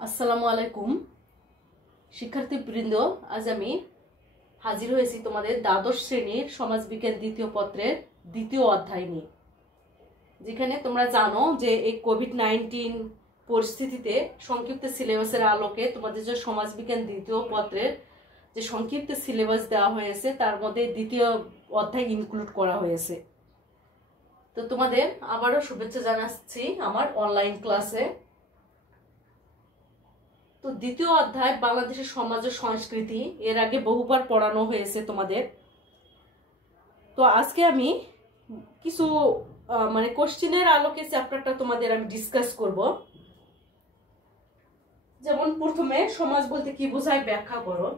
আসসালামু আলাইকুম শিক্ষার্থীবৃন্দ, আজ আমি হাজির হয়েছি তোমাদের দ্বাদশ শ্রেণীর সমাজবিজ্ঞান দ্বিতীয় পত্রের দ্বিতীয় অধ্যায় নিয়ে। যেখানে তোমরা জানো যে এই কোভিড-19 পরিস্থিতিতে সংক্ষিপ্ত সিলেবাসের আলোকে তোমাদের যে সমাজবিজ্ঞান দ্বিতীয় পত্রের যে সংক্ষিপ্ত সিলেবাস দেওয়া হয়েছে তার মধ্যে দ্বিতীয় অধ্যায় ইনক্লুড করা হয়েছে। তো তোমাদের আবারও শুভেচ্ছা জানাচ্ছি আমার অনলাইন ক্লাসে। তো দ্বিতীয় অধ্যায় বাংলাদেশের সমাজ ও সংস্কৃতি, এর আগে বহুবার পড়ানো হয়েছে তোমাদের। তো আজকে আমি কিছু কোশ্চেনের আলোকে চ্যাপ্টারটা তোমাদের আমি ডিসকাস করব। যেমন প্রথমে সমাজ বলতে কি বোঝায় ব্যাখ্যা করো।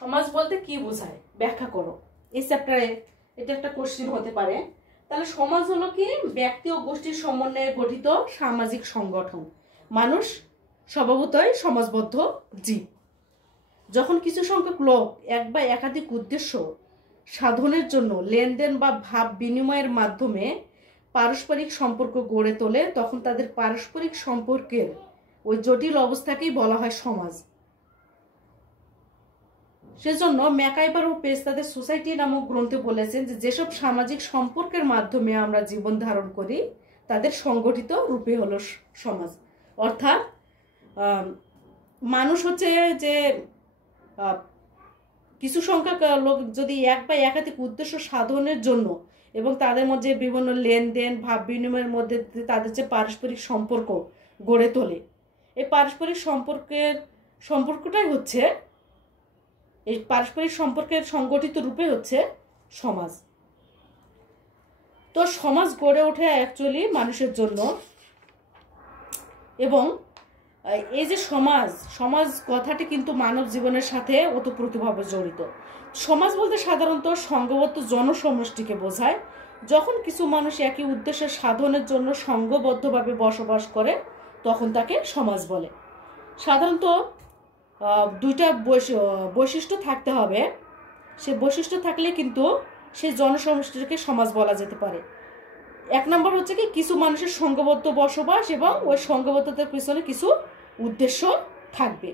সমাজ বলতে কি বোঝায় ব্যাখ্যা করো, এই চ্যাপ্টারে এটা একটা কোশ্চেন হতে পারে। তাহলে সমাজ হলো কি ব্যক্তি ও গোষ্ঠীর সমন্বয়ে গঠিত সামাজিক সংগঠন। মানুষ স্বভাবতই সমাজবদ্ধ জীব। যখন কিছু সংখ্যক লোক এক বা একাধিক উদ্দেশ্য সাধনের জন্য লেনদেন বা ভাব বিনিময়ের মাধ্যমে পারস্পরিক সম্পর্ক গড়ে তোলে, তখন তাদের পারস্পরিক সম্পর্কের ওই জটিল অবস্থাকেই বলা হয় সমাজ। সেজন্য ম্যাকাইভার ও পেজ তাদের সোসাইটি নামক গ্রন্থে বলেছেন যে যেসব সামাজিক সম্পর্কের মাধ্যমে আমরা জীবন ধারণ করি তাদের সংগঠিত রূপে হলো সমাজ। অর্থাৎ মানুষ হচ্ছে যে কিছু সংখ্যক লোক যদি এক বা একাধিক উদ্দেশ্য সাধনের জন্য এবং তাদের মধ্যে বিভিন্ন লেনদেন ভাব বিনিময়ের মধ্যে তাদের যে পারস্পরিক সম্পর্ক গড়ে তোলে, এই পারস্পরিক সম্পর্কটাই হচ্ছে, এই পারস্পরিক সম্পর্কের সংগঠিত রূপে হচ্ছে সমাজ। তো সমাজ গড়ে ওঠে অ্যাকচুয়ালি মানুষের জন্য। এবং এই যে সমাজ কথাটি কিন্তু মানব জীবনের সাথে ওতপ্রোতভাবে জড়িত। সমাজ বলতে সাধারণত সংঘবদ্ধ জনসমষ্টিকে বোঝায়। যখন কিছু মানুষ একই উদ্দেশ্য সাধনের জন্য সংঘবদ্ধভাবে বসবাস করে তখন তাকে সমাজ বলে। সাধারণত দুইটা বৈশিষ্ট্য থাকতে হবে। সে বৈশিষ্ট্য থাকলে কিন্তু সেই জনসমষ্টিকে সমাজ বলা যেতে পারে। এক নম্বর হচ্ছে কি কিছু মানুষের সংঘবদ্ধ বসবাস এবং ওই সংঘবদ্ধতার পিছনে কিছু উদ্দেশ্য থাকবে।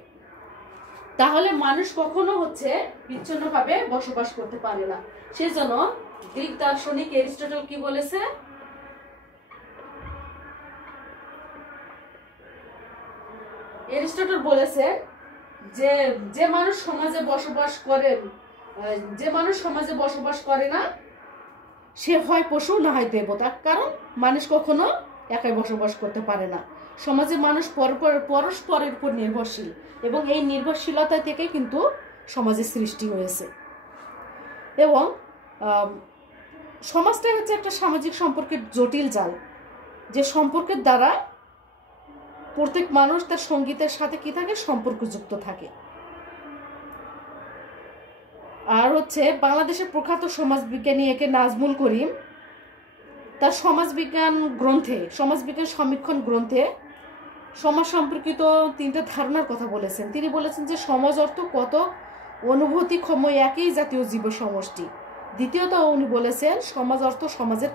তাহলে মানুষ কখনো হচ্ছে বিচ্ছিন্নভাবে বসবাস করতে পারে না। সেজন্য গ্রিক দার্শনিক অ্যারিস্টটল কি বলেছে, অ্যারিস্টটল বলেছে যে মানুষ সমাজে বসবাস করে না সে হয় পশু না হয় দেবতা। কারণ মানুষ কখনো একাই বসবাস করতে পারে না। সমাজে মানুষ পরস্পরের উপর নির্ভরশীল এবং এই নির্ভরশীলতা থেকে কিন্তু সমাজের সৃষ্টি হয়েছে। এবং সমাজটাই হচ্ছে একটা সামাজিক সম্পর্কের জটিল জাল, যে সম্পর্কের দ্বারা প্রত্যেক মানুষ তার সঙ্গীতের সাথে কি থাকে সম্পর্কযুক্ত থাকে। আর হচ্ছে বাংলাদেশের প্রখ্যাত সমাজবিজ্ঞানী একে নাজমুল করিম তার সমাজবিজ্ঞান সমীক্ষণ গ্রন্থে সমাজ সম্পর্কিত তিনটা ধারণার কথা বলেছেন। তিনি বলেছেন যে সমাজ অর্থ কত অনুভূতিক্ষম একই জাতীয় জীব সমষ্টি। দ্বিতীয়ত উনি বলেছেন সমাজ অর্থ সমাজের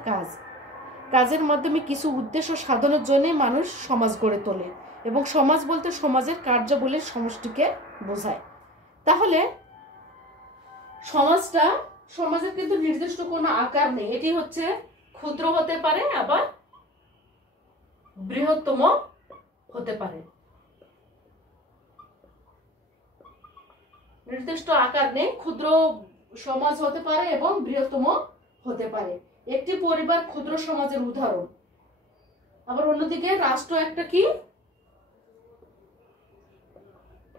কাজের মাধ্যমে কিছু উদ্দেশ্য সাধনের জন্য মানুষ সমাজ গড়ে তোলে এবং সমাজ বলতে সমাজের কার্যাবলীর সমষ্টিকে বোঝায়। তাহলে সমাজের কিন্তু নির্দিষ্ট কোনো আকার নেই। এটি হচ্ছে ক্ষুদ্র হতে পারে আবার বৃহত্তম হতে পারে। নির্দিষ্ট আকার নেই, ক্ষুদ্র সমাজ হতে পারে এবং বৃহত্তম হতে পারে। একটি পরিবার ক্ষুদ্র সমাজের উদাহরণ। আবার অন্যদিকে রাষ্ট্র একটা কি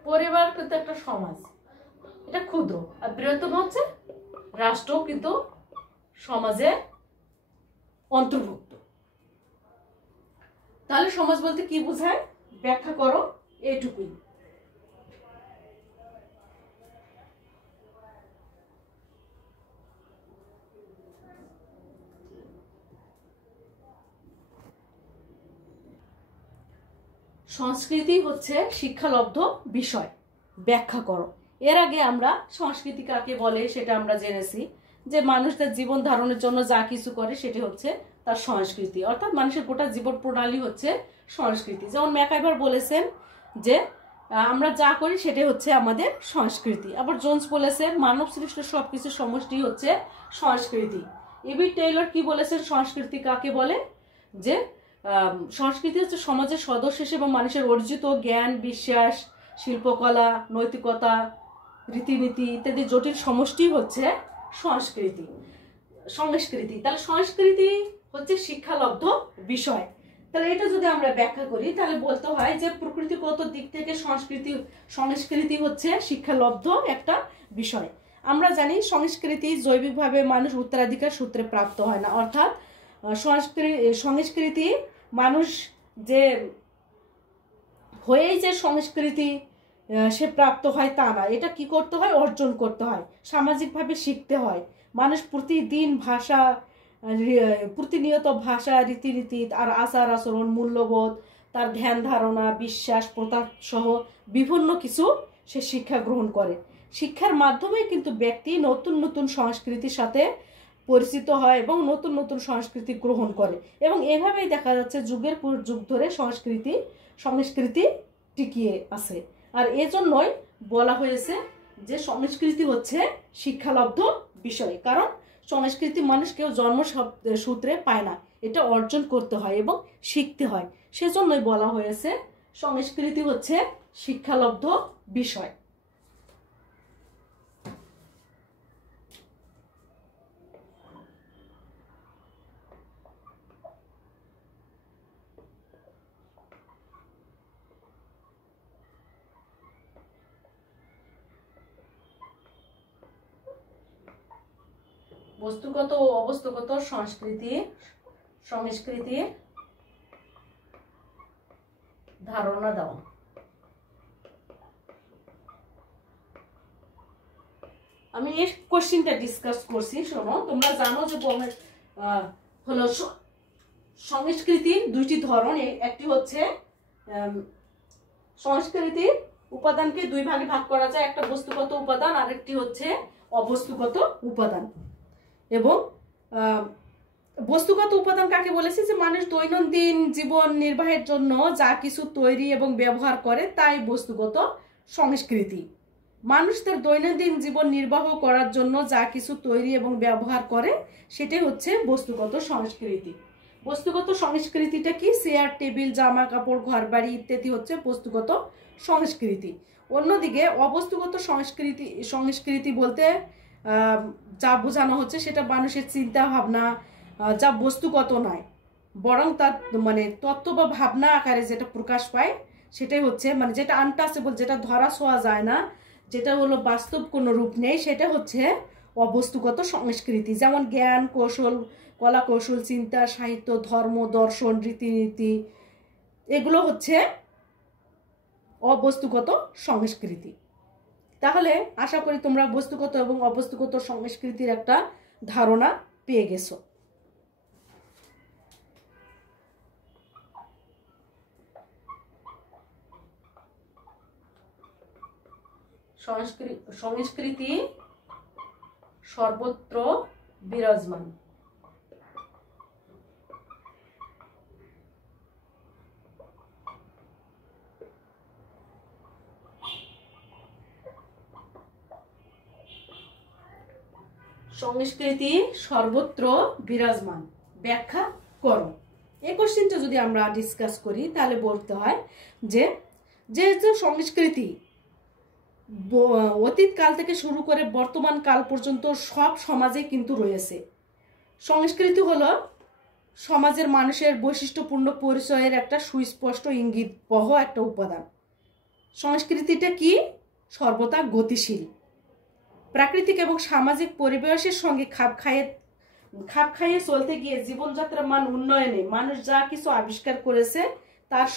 পরিবার কিন্তু একটা সমাজ, এটা ক্ষুদ্র। আর বৃহত্তম হচ্ছে রাষ্ট্র কিন্তু সমাজে অন্তর্ভুক্ত। তাহলে সমাজ বলতে কি বোঝায় ব্যাখ্যা করো, এইটুকুই। সংস্কৃতি হচ্ছে শিক্ষালব্ধ বিষয়, ব্যাখ্যা করো। এর আগে আমরা সংস্কৃতি কাকে বলে সেটা আমরা জেনেছি, যে মানুষ তার জীবন ধারণের জন্য যা কিছু করে সেটি হচ্ছে তার সংস্কৃতি, অর্থাৎ মানুষের গোটা জীবন প্রণালী হচ্ছে সংস্কৃতি। যেমন ম্যাকাইভার বলেছেন যে আমরা যা করি সেটাই হচ্ছে আমাদের সংস্কৃতি। আবার জোন্স বলেছেন মানব সৃষ্ট সবকিছু সমষ্টি হচ্ছে সংস্কৃতি। এবি টেইলর কি বলেছেন সংস্কৃতি কাকে বলে, যে সংস্কৃতি হচ্ছে সমাজের সদস্য হিসেবে মানুষের অর্জিত জ্ঞান, বিশ্বাস, শিল্পকলা, নৈতিকতা, রীতিনীতি ইত্যাদি জটিল সমষ্টি হচ্ছে সংস্কৃতি। তাহলে সংস্কৃতি হচ্ছে শিক্ষালব্ধ বিষয়। তাহলে এটা যদি আমরা ব্যাখ্যা করি তাহলে বলতে হয় যে প্রকৃতিগত দিক থেকে সংস্কৃতি হচ্ছে শিক্ষালব্ধ একটা বিষয়। আমরা জানি সংস্কৃতি জৈবিকভাবে মানুষ উত্তরাধিকার সূত্রে প্রাপ্ত হয় না, অর্থাৎ সংস্কৃতি মানুষ যে হয়েই যে সংস্কৃতি সে প্রাপ্ত হয় তা না, এটা কি করতে হয়, অর্জন করতে হয়, সামাজিকভাবে শিখতে হয়। মানুষ প্রতিনিয়ত ভাষা, রীতিনীতি আর আচার আচরণ, মূল্যবোধ, তার ধ্যান ধারণা, বিশ্বাস, প্রথা সহ বিভিন্ন কিছু সে শিক্ষা গ্রহণ করে। শিক্ষার মাধ্যমে কিন্তু ব্যক্তি নতুন নতুন সংস্কৃতির সাথে পরিচিত হয় এবং নতুন নতুন সংস্কৃতি গ্রহণ করে, এবং এভাবেই দেখা যাচ্ছে যুগের পর যুগ ধরে সংস্কৃতি টিকিয়ে আছে। আর এজন্যই বলা হয়েছে যে সংস্কৃতি হচ্ছে শিক্ষালব্ধ বিষয়, কারণ সংস্কৃতি মানুষ কেউ জন্ম সূত্রে পায় না, এটা অর্জন করতে হয় এবং শিখতে হয়। সেজন্যই বলা হয়েছে সংস্কৃতি হচ্ছে শিক্ষালব্ধ বিষয়। বস্তুগত ও অবস্তুগত সংস্কৃতির ধারণা দাও। আমি এই কোশ্চেনটা ডিসকাস করছি, শোনো। তোমরা জানো যে হলো সংস্কৃতির দুইটি ধরন। একটি হচ্ছে সংস্কৃতির উপাদানকে দুই ভাগে ভাগ করা যায়, একটা বস্তুগত উপাদান আর একটি হচ্ছে অবস্তুগত উপাদান। এবং বস্তুগত উপাদান কাকে বলেছি, যে মানুষ দৈনন্দিন জীবন নির্বাহের জন্য যা কিছু তৈরি এবং ব্যবহার করে তাই বস্তুগত সংস্কৃতি। মানুষ তার দৈনন্দিন জীবন নির্বাহ করার জন্য যা কিছু তৈরি এবং ব্যবহার করে সেটাই হচ্ছে বস্তুগত সংস্কৃতি। বস্তুগত সংস্কৃতিটা কি, চেয়ার, টেবিল, জামা কাপড়, ঘর বাড়ি ইত্যাদি হচ্ছে বস্তুগত সংস্কৃতি। অন্যদিকে অবস্তুগত সংস্কৃতি বলতে যা বোঝানো হচ্ছে সেটা মানুষের চিন্তা ভাবনা, যা বস্তুগত নয় বরং তার মানে তত্ত্ব বা ভাবনা আকারে যেটা প্রকাশ পায় সেটাই হচ্ছে, মানে যেটা আনটাচেবল, যেটা ধরা ছোঁয়া যায় না, যেটা হলো বাস্তব কোনো রূপ নেই, সেটা হচ্ছে অবস্তুগত সংস্কৃতি। যেমন জ্ঞান, কৌশল, কলা কৌশল, চিন্তা, সাহিত্য, ধর্ম, দর্শন, রীতিনীতি, এগুলো হচ্ছে অবস্তুগত সংস্কৃতি। তাহলে আশা করি তোমরা বস্তুগত এবং অবস্তুগত সংস্কৃতির একটা ধারণা পেয়ে গেছো। সংস্কৃতি সর্বত্র বিরাজমান। সংস্কৃতি সর্বত্র বিরাজমান, ব্যাখ্যা করো। এই কোশ্চেনটা যদি আমরা ডিসকাস করি তাহলে বলতে হয় যে যেহেতু সংস্কৃতি অতীত কাল থেকে শুরু করে বর্তমান কাল পর্যন্ত সব সমাজে কিন্তু রয়েছে। সংস্কৃতি হলো সমাজের মানুষের বৈশিষ্ট্যপূর্ণ পরিচয়ের একটা সুস্পষ্ট ইঙ্গিত বহ একটা উপাদান। সংস্কৃতিটা কি, সর্বদা গতিশীল, প্রাকৃতিক এবং সামাজিক পরিবেশের সঙ্গে খাপ খাইয়ে চলতে গিয়ে জীবনযাত্রার মান উন্নয়নে মানুষ যা কিছু আবিষ্কার করেছে তার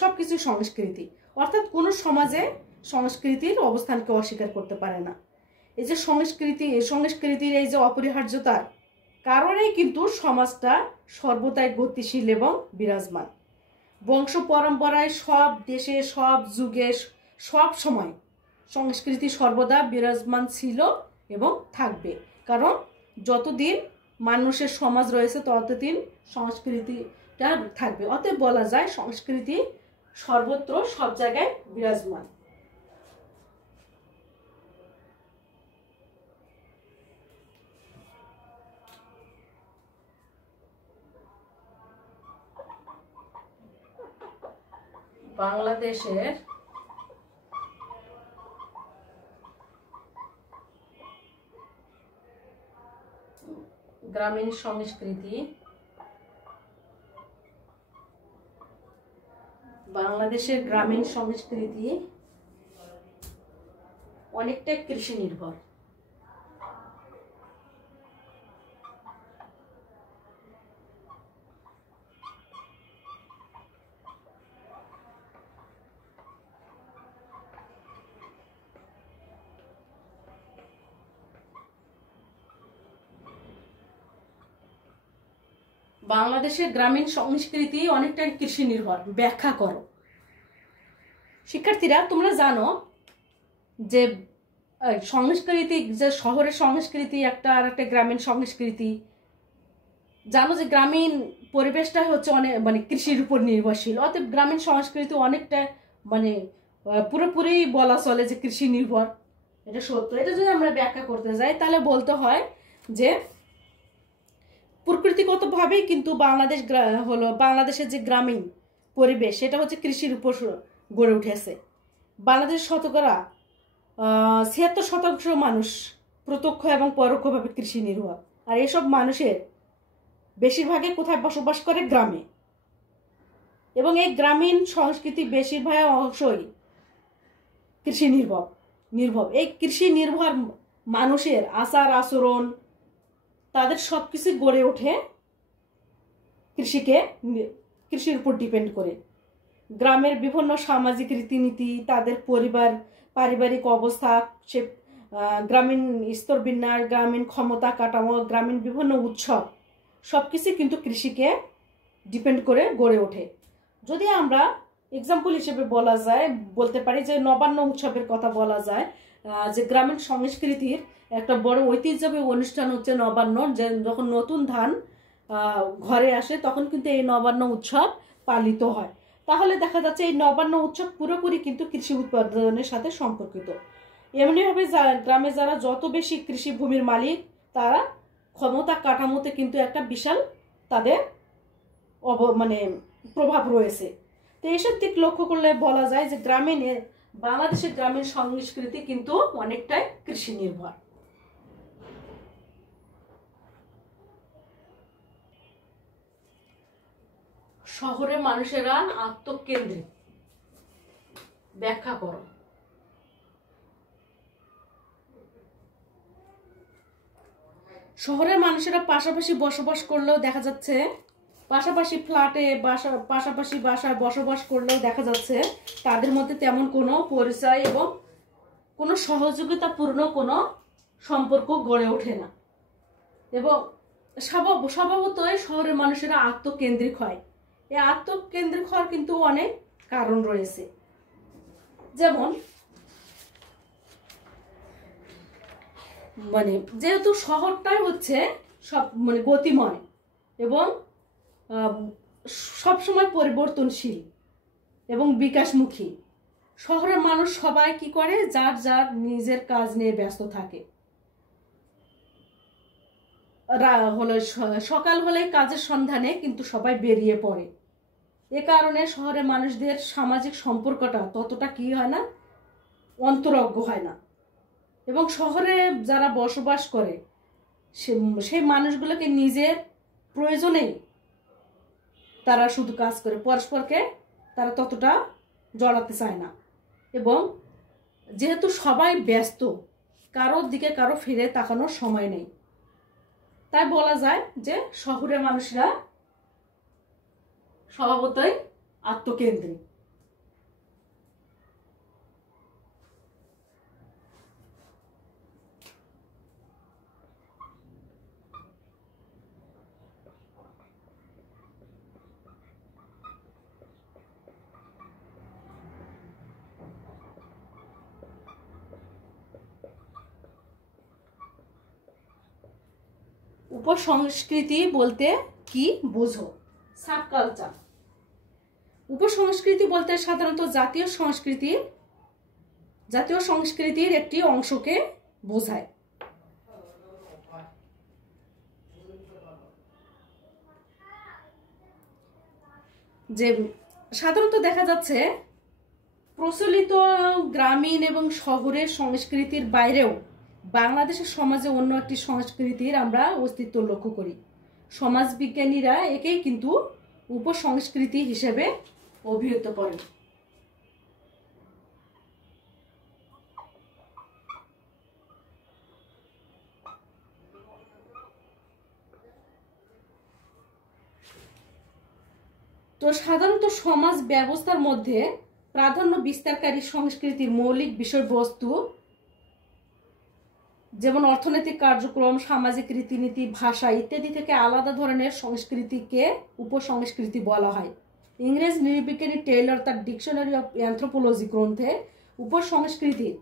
সবকিছু সংস্কৃতি। অর্থাৎ কোনো সমাজে সংস্কৃতির অবস্থানকে অস্বীকার করতে পারে না। এই যে সংস্কৃতির এই যে অপরিহার্যতা, কারণেই কিন্তু সমাজটা সর্বদাই গতিশীল এবং বিরাজমান। বংশ পরম্পরায় সব দেশে, সব যুগে, সব সময় সংস্কৃতি সর্বদা বিরাজমান ছিল এবং থাকবে। কারণ যতদিন মানুষের সমাজ রয়েছে ততদিন সংস্কৃতিটা থাকবে। অতএব বলা যায় সংস্কৃতি সর্বত্র, সব জায়গায় বিরাজমান। বাংলাদেশের গ্রামীণ সংস্কৃতি, বাংলাদেশের গ্রামীণ সংস্কৃতি অনেকটা কৃষি নির্ভর। বাংলাদেশের গ্রামীণ সংস্কৃতি অনেকটাই কৃষি নির্ভর। ব্যাখ্যা করো। শিক্ষার্থীরা, তোমরা জানো যে সংস্কৃতি, যে শহরের সংস্কৃতি একটা আর একটা গ্রামীণ সংস্কৃতি। জানো যে গ্রামীণ পরিবেশটা হচ্ছে অনেক কৃষির উপর নির্ভরশীল। অতএব গ্রামীণ সংস্কৃতি অনেকটা পুরোপুরি বলা চলে যে কৃষি নির্ভর। এটা সত্য। এটা যদি আমরা ব্যাখ্যা করতে যাই তাহলে বলতে হয় যে প্রকৃতিগতভাবেই কিন্তু বাংলাদেশের যে গ্রামীণ পরিবেশ সেটা হচ্ছে কৃষির উপর গড়ে উঠেছে। বাংলাদেশের 76% মানুষ প্রত্যক্ষ এবং পরোক্ষভাবে কৃষি নির্ভর। আর এসব মানুষের বেশিরভাগই কোথায় বসবাস করে? গ্রামে। এবং এই গ্রামীণ সংস্কৃতি বেশিরভাগ অংশই কৃষি নির্ভর। এই কৃষি নির্ভর মানুষের আচার আচরণ, তাদের সবকিছু গড়ে ওঠে কৃষির উপর ডিপেন্ড করে। গ্রামের বিভিন্ন সামাজিক রীতিনীতি, তাদের পারিবারিক অবস্থা, সে গ্রামীণ স্তরবিন্যাস, গ্রামীণ ক্ষমতা কাঠামো, গ্রামীণ বিভিন্ন উৎসব সবকিছু কিন্তু কৃষিকে ডিপেন্ড করে গড়ে ওঠে। যদি আমরা এক্সাম্পল হিসেবে বলতে পারি যে নবান্ন উৎসবের কথা বলা যায়, যে গ্রামীণ সংস্কৃতির একটা বড় ঐতিহ্যবাহী অনুষ্ঠান হচ্ছে নবান্ন। যে যখন নতুন ধান ঘরে আসে তখন কিন্তু এই নবান্ন উৎসব পালিত হয়। তাহলে দেখা যাচ্ছে এই নবান্ন উৎসব পুরোপুরি কিন্তু কৃষি উৎপাদনের সাথে সম্পর্কিত। এমনিভাবে গ্রামে যারা যত বেশি কৃষি ভূমির মালিক, তারা ক্ষমতা কাঠামোতে কিন্তু একটা বিশাল তাদের প্রভাব রয়েছে। তো এইসব দিক লক্ষ্য করলে বলা যায় যে বাংলাদেশের গ্রামীণ সংস্কৃতি কিন্তু অনেকটাই কৃষি নির্ভর। শহরের মানুষেরা আত্মকেন্দ্রিক। ব্যাখ্যা করো। শহরের মানুষেরা পাশাপাশি বসবাস করলেও দেখা যাচ্ছে, পাশাপাশি ফ্ল্যাটে পাশাপাশি বাসায় বসবাস করলেও দেখা যাচ্ছে তাদের মধ্যে তেমন কোনো পরিচয় এবং কোনো সহযোগিতাপূর্ণ কোনো সম্পর্ক গড়ে ওঠে না। এবং স্বভাবতই শহরের মানুষেরা আত্মকেন্দ্রিক হয়। এই আত্মকেন্দ্রিক হওয়ার কিন্তু অনেক কারণ রয়েছে। যেমন যেহেতু শহরটাই হচ্ছে সব গতিময় এবং সবসময় পরিবর্তনশীল এবং বিকাশমুখী, শহরের মানুষ সবাই কি করে? যার যার নিজের কাজ নিয়ে ব্যস্ত থাকে। সকাল হলে কাজের সন্ধানে কিন্তু সবাই বেরিয়ে পড়ে। এ কারণে শহরের মানুষদের সামাজিক সম্পর্কটা ততটা কি হয় না, অন্তরঙ্গ হয় না। এবং শহরে যারা বসবাস করে সেই মানুষগুলোকে নিজের প্রয়োজনেই তারা শুধু কাজ করে, পরস্পরকে তারা ততটা জড়াতে চায় না। এবং যেহেতু সবাই ব্যস্ত, কারোর দিকে কারো ফিরে তাকানোর সময় নেই, তাই বলা যায় যে শহরের মানুষরা স্বভাবতই আত্মকেন্দ্রিক। উপসংস্কৃতি বলতে কি বোঝো? সাবকালচার। উপসংস্কৃতি বলতে সাধারণত জাতীয় সংস্কৃতির একটি অংশকে বোঝায়। যে সাধারণত দেখা যাচ্ছে প্রচলিত গ্রামীণ এবং শহরের সংস্কৃতির বাইরেও বাংলাদেশের সমাজে অন্য একটি সংস্কৃতির আমরা অস্তিত্ব লক্ষ্য করি। সমাজবিজ্ঞানীরা একেই কিন্তু উপসংস্কৃতি হিসেবে অভিহিত করেন। তো সাধারণত সমাজ ব্যবস্থার মধ্যে প্রাধান্য বিস্তারকারী সংস্কৃতির মৌলিক বিষয়বস্তু যেমন অর্থনৈতিক কার্যক্রম, সামাজিক রীতিনীতি, ভাষা ইত্যাদি থেকে আলাদা ধরনের সংস্কৃতিকে উপসংস্কৃতি বলা হয়। ইংরেজ নৃবিজ্ঞানী টেইলর তার ডিকশনারি অফ অ্যানথ্রোপোলজি গ্রন্থে উপসংস্কৃতির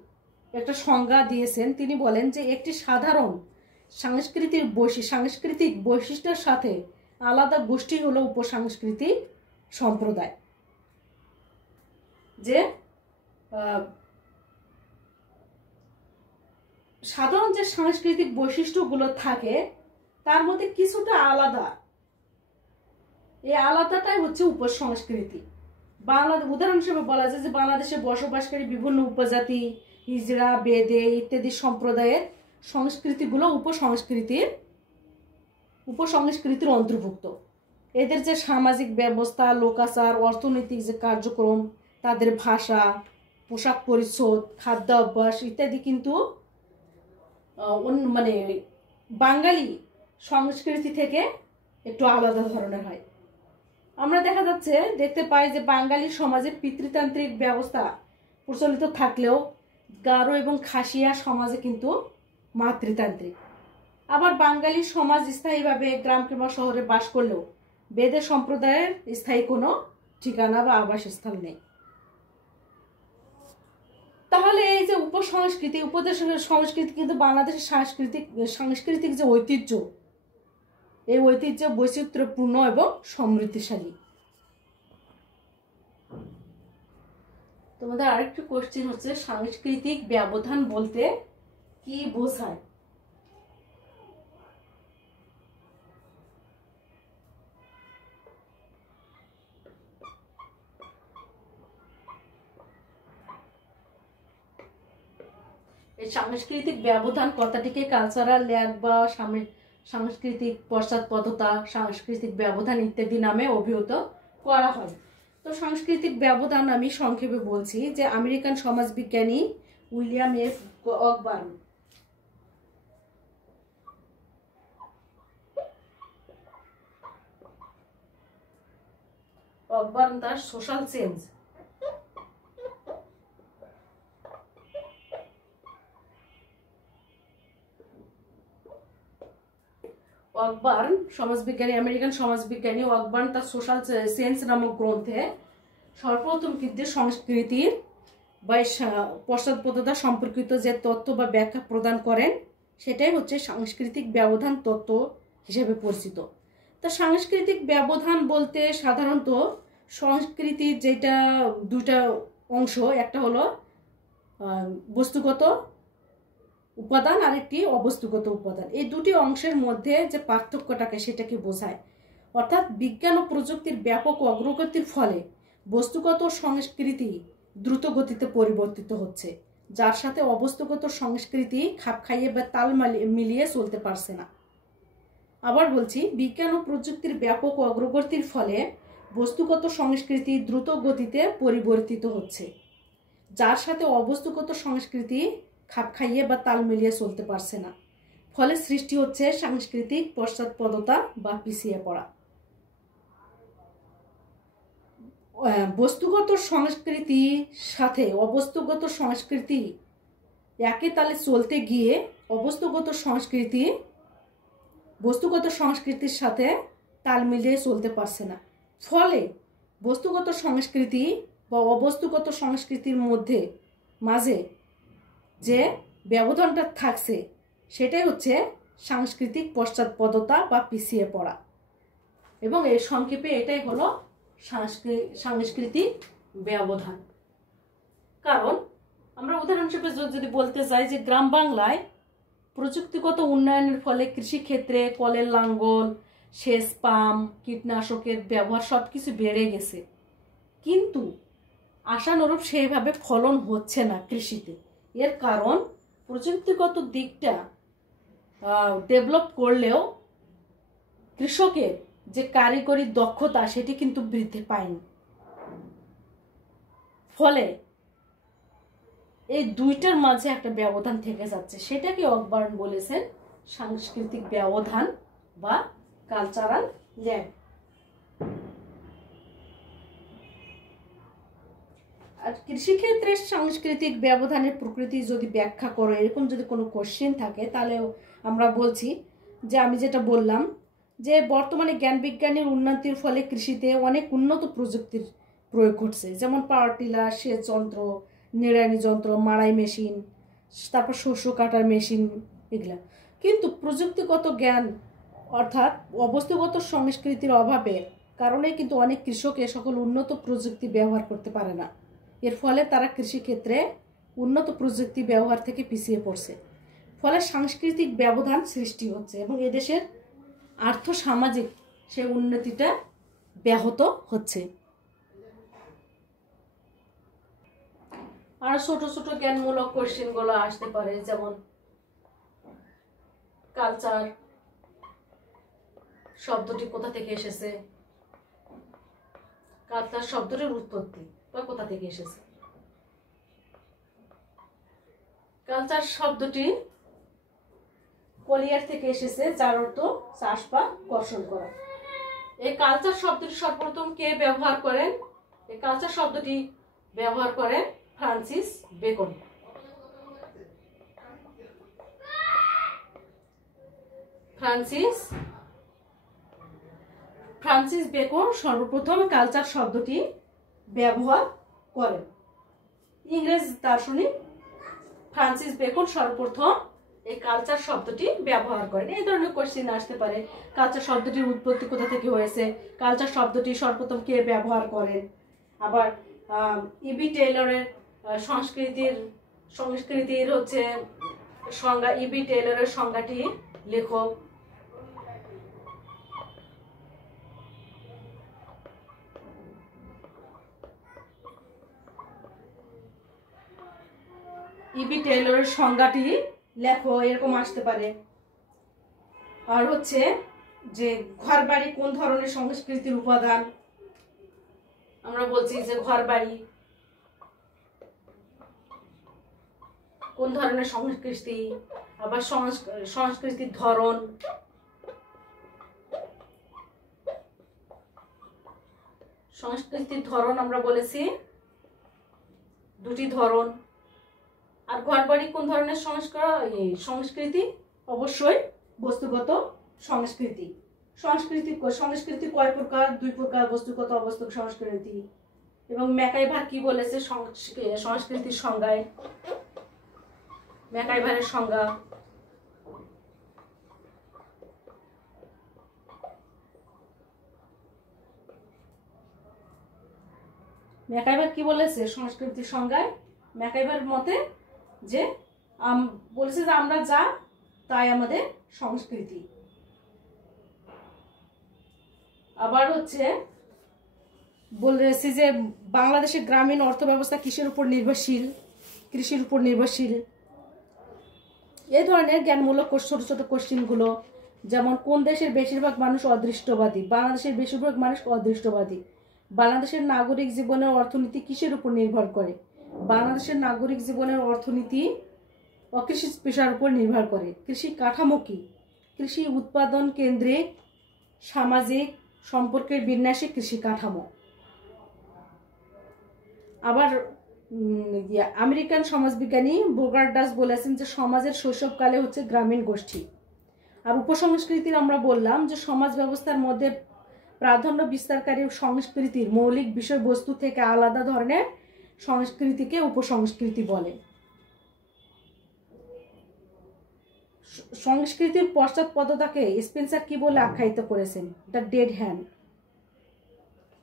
একটা সংজ্ঞা দিয়েছেন। তিনি বলেন যে একটি সাধারণ সাংস্কৃতিক বৈশিষ্ট্যের সাথে আলাদা গোষ্ঠী হলো উপসাংস্কৃতিক সম্প্রদায়। যে সাধারণ যে সাংস্কৃতিক বৈশিষ্ট্যগুলো থাকে তার মধ্যে কিছুটা আলাদা, এই আলাদাটাই হচ্ছে উপসংস্কৃতি। উদাহরণ হিসেবে বলা যায় যে বাংলাদেশে বসবাসকারী বিভিন্ন উপজাতি, হিজড়া, বেদে ইত্যাদি সম্প্রদায়ের সংস্কৃতিগুলো উপসংস্কৃতির অন্তর্ভুক্ত। এদের যে সামাজিক ব্যবস্থা, লোকাচার, অর্থনৈতিক যে কার্যক্রম, তাদের ভাষা, পোশাক পরিচ্ছদ, খাদ্য অভ্যাস ইত্যাদি কিন্তু মানে বাঙালি সংস্কৃতি থেকে একটু আলাদা ধরনের হয়। আমরা দেখতে পাই যে বাঙালি সমাজে পিতৃতান্ত্রিক ব্যবস্থা প্রচলিত থাকলেও গারো এবং খাসিয়া সমাজে কিন্তু মাতৃতান্ত্রিক। আবার বাঙালি সমাজ স্থায়ীভাবে গ্রাম কিংবা শহরে বাস করলেও বেদে সম্প্রদায়ের স্থায়ী কোনো ঠিকানা বা আবাসস্থল নেই। তাহলে এই যে উপসংস্কৃতি, সংস্কৃতি কিন্তু বাংলাদেশের সাংস্কৃতিক যে ঐতিহ্য, এই ঐতিহ্য বৈচিত্র্যপূর্ণ এবং সমৃদ্ধিশালী। তোমাদের আরেকটি কোশ্চেন হচ্ছে সাংস্কৃতিক ব্যবধান বলতে কি বোঝায়? এই সাংস্কৃতিক ব্যবধান কথাটিকে কালচারাল ল্যাগ বা সাংস্কৃতিক পশ্চাৎপদতা, সাংস্কৃতিক ব্যবধান ইত্যাদি নামে অভিহিত করা হয়। তো সাংস্কৃতিক ব্যবধান আমি সংক্ষেপে বলছি যে আমেরিকান সমাজবিজ্ঞানী উইলিয়াম এফ অকবার্ন তার সোশ্যাল চেঞ্জ আমেরিকান সমাজবিজ্ঞানী অকবার্ন তার সোশ্যাল সেন্স নামক গ্রন্থে সর্বপ্রথম কিন্তু সংস্কৃতির বা পশ্চাৎপদতা সম্পর্কিত যে তত্ত্ব বা ব্যাখ্যা প্রদান করেন সেটাই হচ্ছে সাংস্কৃতিক ব্যবধান তত্ত্ব হিসেবে পরিচিত। তা সাংস্কৃতিক ব্যবধান বলতে সাধারণত সংস্কৃতির যেটা দুইটা অংশ, একটা হলো বস্তুগত উপাদান আর একটি অবস্তুগত উপাদান। এই দুটি অংশের মধ্যে যে পার্থক্যটাকে সেটাকে বোঝায়। অর্থাৎ বিজ্ঞান ও প্রযুক্তির ব্যাপক অগ্রগতির ফলে বস্তুগত সংস্কৃতি দ্রুত গতিতে পরিবর্তিত হচ্ছে, যার সাথে অবস্তুগত সংস্কৃতি খাপ খাইয়ে বা তাল মিলিয়ে চলতে পারছে না। আবার বলছি, বিজ্ঞান ও প্রযুক্তির ব্যাপক অগ্রগতির ফলে বস্তুগত সংস্কৃতি দ্রুত গতিতে পরিবর্তিত হচ্ছে, যার সাথে অবস্তুগত সংস্কৃতি খাপ খাইয়ে বা তাল মিলিয়ে চলতে পারছে না। ফলে সৃষ্টি হচ্ছে সাংস্কৃতিক পশ্চাৎপদতা বা পিছিয়ে পড়া। বস্তুগত সংস্কৃতির সাথে অবস্তুগত সংস্কৃতি একই তালে চলতে গিয়ে বস্তুগত সংস্কৃতির সাথে তাল মিলিয়ে চলতে পারছে না। ফলে বস্তুগত সংস্কৃতি বা অবস্তুগত সংস্কৃতির মাঝে যে ব্যবধানটা থাকছে সেটাই হচ্ছে সাংস্কৃতিক পশ্চাৎপদতা বা পিছিয়ে পড়া। এবং এর সংক্ষেপে এটাই হলো সাংস্কৃতিক ব্যবধান। কারণ আমরা উদাহরণ হিসেবে যদি বলতে চাই যে গ্রাম বাংলায় প্রযুক্তিগত উন্নয়নের ফলে কৃষিক্ষেত্রে কলের লাঙ্গল, সেচ পাম্প, কীটনাশকের ব্যবহার সব কিছু বেড়ে গেছে, কিন্তু আশানুরূপ সেইভাবে ফলন হচ্ছে না কৃষিতে। এর কারণ প্রযুক্তিগত দিকটা ডেভেলপ করলেও কৃষকের যে কারিগরি দক্ষতা সেটি কিন্তু বৃদ্ধি পায়নি। ফলে এই দুইটার মাঝে একটা ব্যবধান থেকে যাচ্ছে, সেটাকে অকবার্ন বলেছেন সাংস্কৃতিক ব্যবধান বা কালচারাল ল্যাগ। আর কৃষিক্ষেত্রে সাংস্কৃতিক ব্যবধানের প্রকৃতি যদি ব্যাখ্যা করো, এরকম যদি কোনো কোশ্চেন থাকে, তাহলে আমরা বলছি যে আমি যেটা বললাম যে বর্তমানে জ্ঞান বিজ্ঞানের উন্নতির ফলে কৃষিতে অনেক উন্নত প্রযুক্তির প্রয়োগ ঘটছে, যেমন পাওয়ার টিলার, সেচ যন্ত্র, নিড়ানি যন্ত্র, মাড়াই মেশিন, তারপর শস্য কাটার মেশিন, এগুলা। কিন্তু প্রযুক্তিগত জ্ঞান অর্থাৎ অবস্থাগত সংস্কৃতির অভাবের কারণে কিন্তু অনেক কৃষক এ সকল উন্নত প্রযুক্তি ব্যবহার করতে পারে না। এর ফলে তারা কৃষিক্ষেত্রে উন্নত প্রযুক্তি ব্যবহার থেকে পিছিয়ে পড়ছে। ফলে সাংস্কৃতিক ব্যবধান সৃষ্টি হচ্ছে এবং এদেশের আর্থ সামাজিক সে উন্নতিটা ব্যাহত হচ্ছে। আর ছোট ছোট জ্ঞানমূলক কোশ্চেনগুলো আসতে পারে, যেমন কালচার শব্দটি কোথা থেকে এসেছে, কালচার শব্দটির উৎপত্তি বা কোথা থেকে এসেছে। কালচার শব্দটি কলিয়ার থেকে এসেছে, যার অর্থ চাষ বা কর্ষণ করা। এই কালচার শব্দটি সর্বপ্রথম কে ব্যবহার করেন? এই কালচার শব্দটি ব্যবহার করেন ফ্রান্সিস বেকন। ফ্রান্সিস বেকন সর্বপ্রথম কালচার শব্দটি ব্যবহার করেন। ইংরেজ দার্শনিক ফ্রান্সিস বেকন সর্বপ্রথম এই কালচার শব্দটি ব্যবহার করেন। এই ধরনের কোশ্চেন আসতে পারে, কালচার শব্দটির উৎপত্তি কোথা থেকে হয়েছে, কালচার শব্দটি সর্বপ্রথম কে ব্যবহার করেন। আবার ইবি টেইলরের সংস্কৃতির হচ্ছে সংজ্ঞা, ইবি টেইলরের সংজ্ঞাটি লেখো। ইবি টেইলরের সংজ্ঞাটি লেখো, এরকম আসতে পারে। আর হচ্ছে যে ঘরবাড়ি কোন ধরনের সংস্কৃতির উপাদান, আমরা বলছি যে ঘরবাড়ি কোন ধরনের সংস্কৃতি। আবার সংস্কৃতির ধরন, সংস্কৃতির ধরন আমরা বলেছি দুটি ধরন। আর ঘরবাড়ি কোন ধরনের সংস্কৃতি? অবশ্যই বস্তুগত সংস্কৃতি। সংস্কৃতি কয় প্রকার? দুই প্রকার, বস্তুগত অবস্তুক সংস্কৃতি। এবং ম্যাকাইভার কি বলেছে সংস্কৃতির সংজ্ঞায়? ম্যাকাইভারের সংজ্ঞা, ম্যাকাইভার কি বলেছে সংস্কৃতির সংজ্ঞায়? ম্যাকাইভার মতে যে বলেছে যে আমরা যা তাই আমাদের সংস্কৃতি। আবার হচ্ছে বলেছি যে বাংলাদেশের গ্রামীণ অর্থব্যবস্থা কিসের উপর নির্ভরশীল? কৃষির উপর নির্ভরশীল। এই ধরনের জ্ঞানমূলক ছোট ছোট কোশ্চেনগুলো, যেমন কোন দেশের বেশিরভাগ মানুষ অদৃষ্টবাদী? বাংলাদেশের বেশিরভাগ মানুষ অদৃষ্টবাদী। বাংলাদেশের নাগরিক জীবনের অর্থনীতি কিসের উপর নির্ভর করে? বাংলাদেশের নাগরিক জীবনের অর্থনীতি অকৃষি পেশার উপর নির্ভর করে। কৃষি কাঠামো কি? কৃষি উৎপাদন কেন্দ্রিক সামাজিক সম্পর্কের বিন্যাসে কৃষি কাঠামো। আবার আমেরিকান সমাজবিজ্ঞানী বোগার্ডাস বলেছেন যে সমাজের শৈশবকালে হচ্ছে গ্রামীণ গোষ্ঠী। আর উপসংস্কৃতির আমরা বললাম যে সমাজ ব্যবস্থার মধ্যে প্রাধান্য বিস্তারকারী সংস্কৃতির মৌলিক বিষয়বস্তু থেকে আলাদা ধরনের সংস্কৃতিকে উপসংস্কৃতি বলে। সংস্কৃতির পশ্চাৎপদতাকে স্পেন্সার কি বলে আখ্যায়িত করেছেন? The dead hand.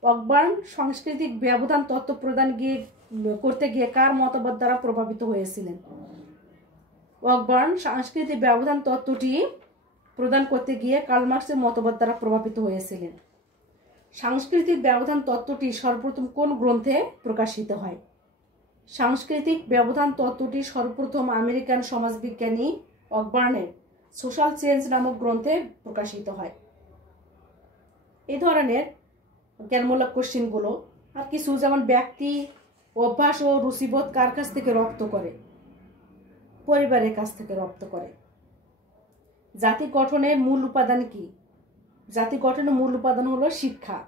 অকবার্ন সাংস্কৃতিক ব্যবধান তত্ত্ব প্রদান করতে গিয়ে কার মতবাদ দ্বারা প্রভাবিত হয়েছিলেন? অকবার্ন সাংস্কৃতিক ব্যবধান তত্ত্বটি প্রদান করতে গিয়ে কার্ল মার্ক্সের মতবাদ দ্বারা প্রভাবিত হয়েছিলেন। সাংস্কৃতিক ব্যবধান তত্ত্বটি সর্বপ্রথম কোন গ্রন্থে প্রকাশিত হয়? সাংস্কৃতিক ব্যবধান তত্ত্বটি সর্বপ্রথম আমেরিকান সমাজবিজ্ঞানী অকবার্নের সোশ্যাল চেঞ্জ নামক গ্রন্থে প্রকাশিত হয়। এই ধরনের জ্ঞানমূলক কোশ্চেনগুলো আর কিছু, যেমন ব্যক্তি অভ্যাস ও রুচিবোধ কার কাছ থেকে রপ্ত করে? পরিবারের কাছ থেকে রপ্ত করে। জাতি গঠনের মূল উপাদান কি? জাতি গঠনের মূল উপাদান হলো শিক্ষা।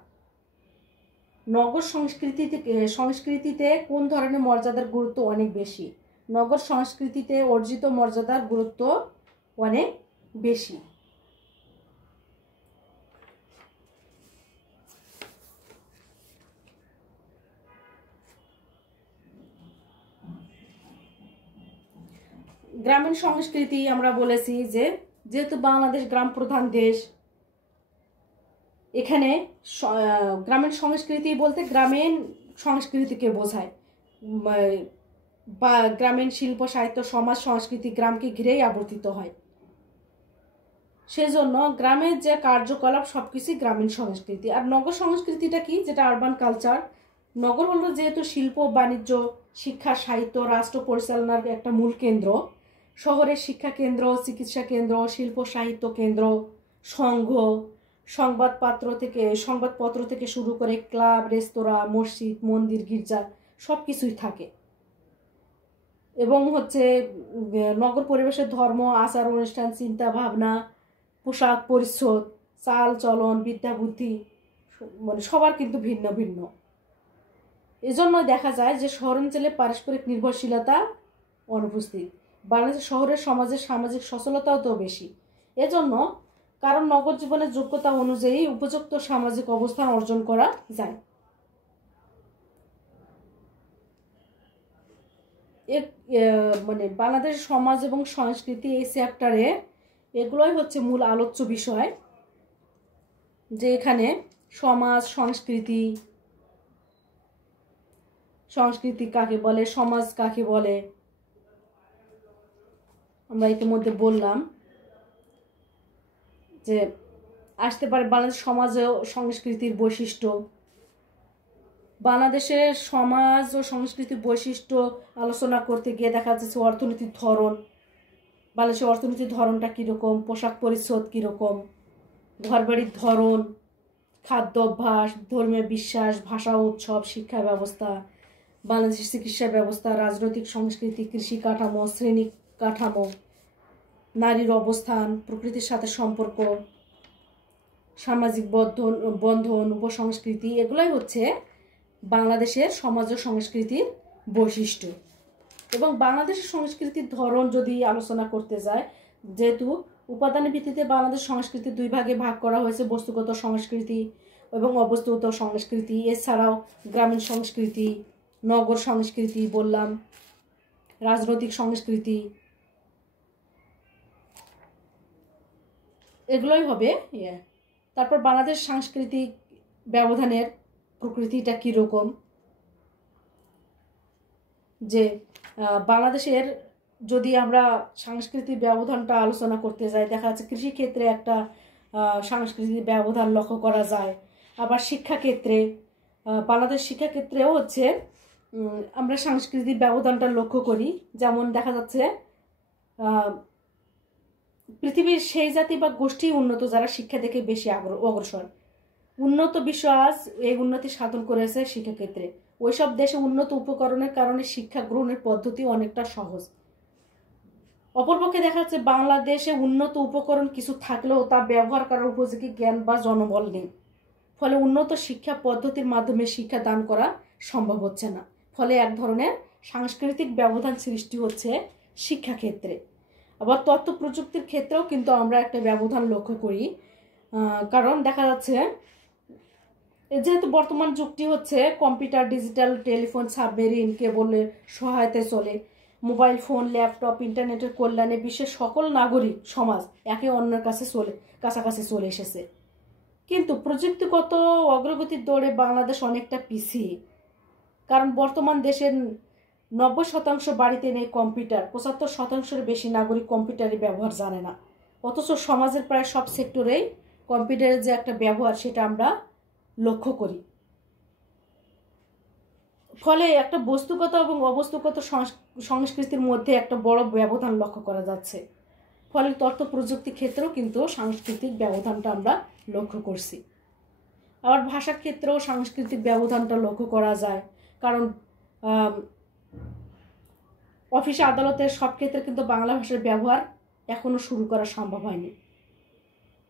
নগর সংস্কৃতিতে কোন ধরনের মর্যাদার গুরুত্ব অনেক বেশি? নগর সংস্কৃতিতে অর্জিত মর্যাদার গুরুত্ব অনেক বেশি। গ্রামীণ সংস্কৃতি আমরা বলেছি যে যেহেতু বাংলাদেশ গ্রাম প্রধান দেশ, এখানে গ্রামীণ সংস্কৃতি বলতে গ্রামীণ সংস্কৃতিকে বোঝায়, বা গ্রামীণ শিল্প সাহিত্য সমাজ সংস্কৃতি গ্রামকে ঘিরেই আবর্তিত হয়। সেজন্য গ্রামের যে কার্যকলাপ সবকিছুই গ্রামীণ সংস্কৃতি। আর নগর সংস্কৃতিটা কি? যেটা আরবান কালচার। নগর হলো যেহেতু শিল্প, বাণিজ্য, শিক্ষা, সাহিত্য, রাষ্ট্র পরিচালনার একটা মূল কেন্দ্র। শহরের শিক্ষা কেন্দ্র, চিকিৎসা কেন্দ্র, শিল্প সাহিত্য কেন্দ্র, সংঘ, সংবাদপত্র থেকে শুরু করে ক্লাব, রেস্তোরাঁ, মসজিদ, মন্দির, গির্জা সব কিছুই থাকে। এবং নগর পরিবেশের ধর্ম, আচার অনুষ্ঠান, চিন্তা ভাবনা, পোশাক পরিচ্ছদ, চাল চলন, বিদ্যা বুদ্ধি সবার কিন্তু ভিন্ন ভিন্ন। এজন্য দেখা যায় যে শহরাঞ্চলে পারস্পরিক নির্ভরশীলতা অনুপস্থিত। বাংলাদেশ শহরের সমাজের সামাজিক সচলতাও তো বেশি। এজন্য কারণ নগর জীবনের যোগ্যতা অনুযায়ী উপযুক্ত সামাজিক অবস্থান অর্জন করা যায়। বাংলাদেশ সমাজ এবং সংস্কৃতি এই চ্যাপ্টারে এগুলোই মূল আলোচ্য বিষয়, যে এখানে সমাজ, সংস্কৃতি কাকে বলে, সমাজ কাকে বলে আমরা ইতিমধ্যে বললাম। যে আসতে পারে বাংলাদেশ সমাজ ও সংস্কৃতির বৈশিষ্ট্য। বাংলাদেশের সমাজ ও সংস্কৃতির বৈশিষ্ট্য আলোচনা করতে গিয়ে দেখা যাচ্ছে অর্থনীতির ধরন, বাংলাদেশের অর্থনীতির ধরনটা কীরকম, পোশাক পরিচ্ছদ কীরকম, ঘরবাড়ির ধরন, খাদ্য অভ্যাস, ধর্মীয় বিশ্বাস, ভাষা উৎসব, শিক্ষা ব্যবস্থা, বাংলাদেশের চিকিৎসা ব্যবস্থা, রাজনৈতিক সংস্কৃতি, কৃষি কাঠামো, শ্রেণী কাঠামো, নারীর অবস্থান, প্রকৃতির সাথে সম্পর্ক, সামাজিক বন্ধন, উপসংস্কৃতি, এগুলোই বাংলাদেশের সমাজ ও সংস্কৃতির বৈশিষ্ট্য। এবং বাংলাদেশের সংস্কৃতির ধরন যদি আলোচনা করতে যায়, যেহেতু উপাদানের ভিত্তিতে বাংলাদেশ সংস্কৃতি দুই ভাগে ভাগ করা হয়েছে, বস্তুগত সংস্কৃতি এবং অবস্তুগত সংস্কৃতি। এছাড়াও গ্রামীণ সংস্কৃতি, নগর সংস্কৃতি বললাম, রাজনৈতিক সংস্কৃতি, এগুলোই হবে। তারপর বাংলাদেশ সাংস্কৃতিক ব্যবধানের প্রকৃতিটা কীরকম, যে বাংলাদেশের যদি আমরা সাংস্কৃতিক ব্যবধানটা আলোচনা করতে যাই, দেখা যাচ্ছে কৃষিক্ষেত্রে একটা সাংস্কৃতিক ব্যবধান লক্ষ্য করা যায়। আবার শিক্ষাক্ষেত্রে, বাংলাদেশ শিক্ষাক্ষেত্রেও আমরা সাংস্কৃতিক ব্যবধানটা লক্ষ্য করি। যেমন দেখা যাচ্ছে পৃথিবীর সেই জাতি বা গোষ্ঠী উন্নত যারা শিক্ষা থেকে বেশি অগ্রসর। উন্নত বিশ্ব আজ এই উন্নতি সাধন করেছে শিক্ষাক্ষেত্রে। ওইসব দেশে উন্নত উপকরণের কারণে শিক্ষা গ্রহণের পদ্ধতি অনেকটা সহজ। অপরপক্ষে দেখা যাচ্ছে বাংলাদেশে উন্নত উপকরণ কিছু থাকলেও তা ব্যবহার করার উপযোগী জ্ঞান বা জনবল নেই। ফলে উন্নত শিক্ষা পদ্ধতির মাধ্যমে শিক্ষা দান করা সম্ভব হচ্ছে না। ফলে এক ধরনের সাংস্কৃতিক ব্যবধান সৃষ্টি হচ্ছে শিক্ষাক্ষেত্রে। আবার তথ্য প্রযুক্তির ক্ষেত্রেও কিন্তু আমরা একটা ব্যবধান লক্ষ্য করি। কারণ দেখা যাচ্ছে যেহেতু বর্তমান যুগটি কম্পিউটার, ডিজিটাল, টেলিফোন, সাবমেরিন, কেবলের সহায়তায় চলে, মোবাইল ফোন, ল্যাপটপ, ইন্টারনেটের কল্যাণে বিশ্বের সকল নাগরিক সমাজ একে অন্যের কাছাকাছি চলে এসেছে। কিন্তু প্রযুক্তিগত অগ্রগতির দৌড়ে বাংলাদেশ অনেকটা পিছিয়ে। কারণ বর্তমান দেশের 90% বাড়িতে নেই কম্পিউটার, 75%-এর বেশি নাগরিক কম্পিউটারের ব্যবহার জানে না। অথচ সমাজের প্রায় সব সেক্টরেই কম্পিউটারের যে একটা ব্যবহার সেটা আমরা লক্ষ্য করি। ফলে একটা বস্তুগত এবং অবস্তুগত সংস্কৃতির মধ্যে একটা বড় ব্যবধান লক্ষ্য করা যাচ্ছে। ফলে তথ্য প্রযুক্তি ক্ষেত্রেও কিন্তু সাংস্কৃতিক ব্যবধানটা আমরা লক্ষ্য করছি। আবার ভাষার ক্ষেত্রেও সাংস্কৃতিক ব্যবধানটা লক্ষ্য করা যায়। কারণ অফিসে আদালতের সব ক্ষেত্রে কিন্তু বাংলা ভাষার ব্যবহার এখনো শুরু করা সম্ভব হয়নি।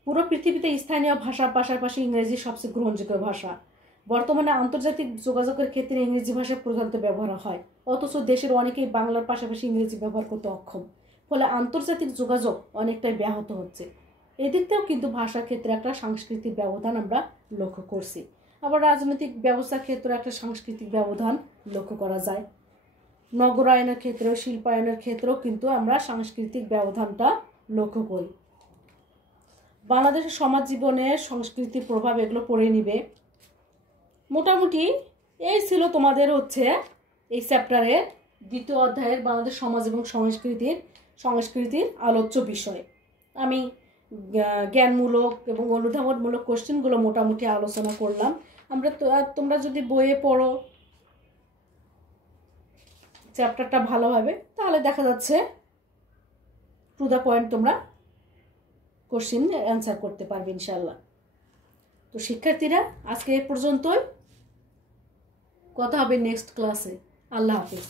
পুরো পৃথিবীতে স্থানীয় ভাষার পাশাপাশি ইংরেজি সবচেয়ে গ্রহণযোগ্য ভাষা। বর্তমানে আন্তর্জাতিক যোগাযোগের ক্ষেত্রে ইংরেজি ভাষা প্রধানত ব্যবহার হয়, অথচ দেশের অনেকেই বাংলার পাশাপাশি ইংরেজি ব্যবহার করতে অক্ষম। ফলে আন্তর্জাতিক যোগাযোগ অনেকটাই ব্যাহত হচ্ছে। এদিক থেকেও কিন্তু ভাষার ক্ষেত্রে একটা সাংস্কৃতিক ব্যবধান আমরা লক্ষ্য করছি। আবার রাজনৈতিক ব্যবস্থার ক্ষেত্রে একটা সাংস্কৃতিক ব্যবধান লক্ষ্য করা যায়। নগরায়নের ক্ষেত্রেও, শিল্পায়নের ক্ষেত্রেও কিন্তু আমরা সাংস্কৃতিক ব্যবধানটা লক্ষ্য করি। বাংলাদেশের সমাজ জীবনে সংস্কৃতির প্রভাব এগুলো পড়ে নিবে। মোটামুটি এই ছিল তোমাদের এই চ্যাপ্টারের 2য় অধ্যায়ের বাংলাদেশ সমাজ এবং সংস্কৃতির আলোচ্য বিষয়। আমি জ্ঞানমূলক এবং অনুধাবনমূলক কোশ্চেনগুলো মোটামুটি আলোচনা করলাম। তোমরা যদি বইয়ে পড়ো চ্যাপ্টারটা ভালোভাবে, তাহলে দেখা যাচ্ছে টু দ্য পয়েন্ট তোমরা কোশ্চেন অ্যান্সার করতে পারবে ইনশাল্লাহ। তো শিক্ষার্থীরা, আজকে এ পর্যন্তই। কথা হবে নেক্সট ক্লাসে। আল্লাহ হাফেজ।